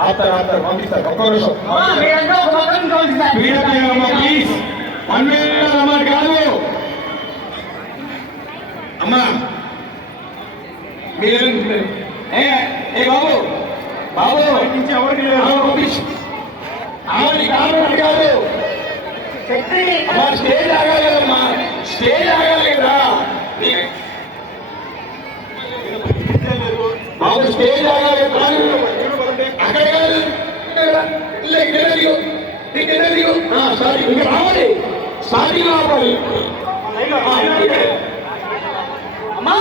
ఆపుతారు పంపిస్తారు. ఒక్క నిమిషం ప్లీజ్. అమ్మా కాదు అమ్మా మీరు బాబు బాబు ఎవరికి కాదు అమ్మా స్టేజ్ ఆగాలి కదమ్మా, స్టేజ్ ఆగాలి కదా బాబు, స్టేజ్ ఆగాలి. అక్కడ కాదు సారీ ఇంకా రావాలి, స్టార్టింగ్ రావాలి అమ్మా.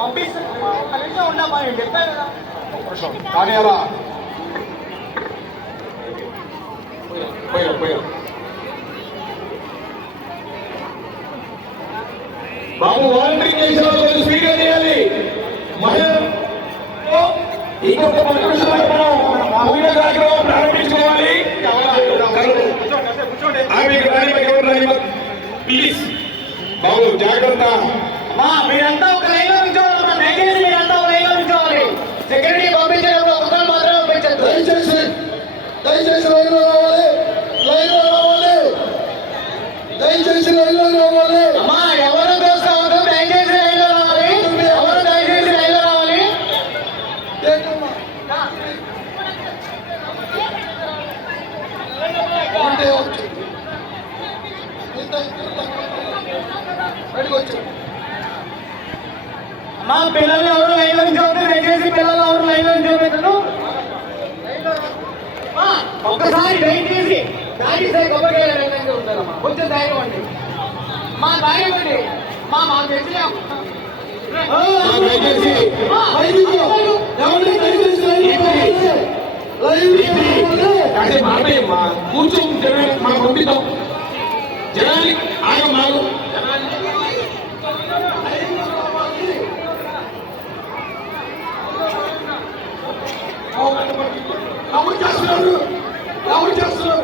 పంపిస్తా ఉండమ్మా, నేను చెప్పాను కదా. కానీ అలా బాబు వాలంటీర్ చేసిన వాళ్ళు స్పీడ్గా చేయాలి. ఇంకొక 10 నిమిషాలు మనం కార్యక్రమం ప్రారంభించుకోవాలి. ప్లీజ్ బాబు జాగ్రత్త. మీరంతా ఒక లైన్ లో నిల్చోవాలి, దయచేసి మీరంతా ఒక లైన్ లో నిల్చోవాలి. సెక్యూరిటీ పంపించేటప్పుడు ఒకసారి మాత్రమే పంపించండి. దయచేసి లైన్ లో రావాలి, లైన్ లో రావాలి, దయచేసి లైన్ లో రావాలి. అమ్మా ఎవరు చూసుకోవద్దు, దయచేసి లైన్ లో రావాలి, ఎవరు దయచేసి లైన్ లో రావాలి. అమ్మా పిల్లలు ఎవరు లైన్ లో నిల్చోవద్దు, దయచేసి పిల్లలు ఎవరు లైన్ లో నిల్చోబెట్టదు. ఒక్కసారి దయచేసి దాడిసే కొబ్బరికాయలు వెళ్ళండి ఉంటారమ్మా, కొంచెం ధైర్యం మా ధైర్యం మాకు తెలిసి కూర్చొని మనం పంపిద్దాం జనాన్ని ఆగమాగు. ఎవరు చేస్తున్నారు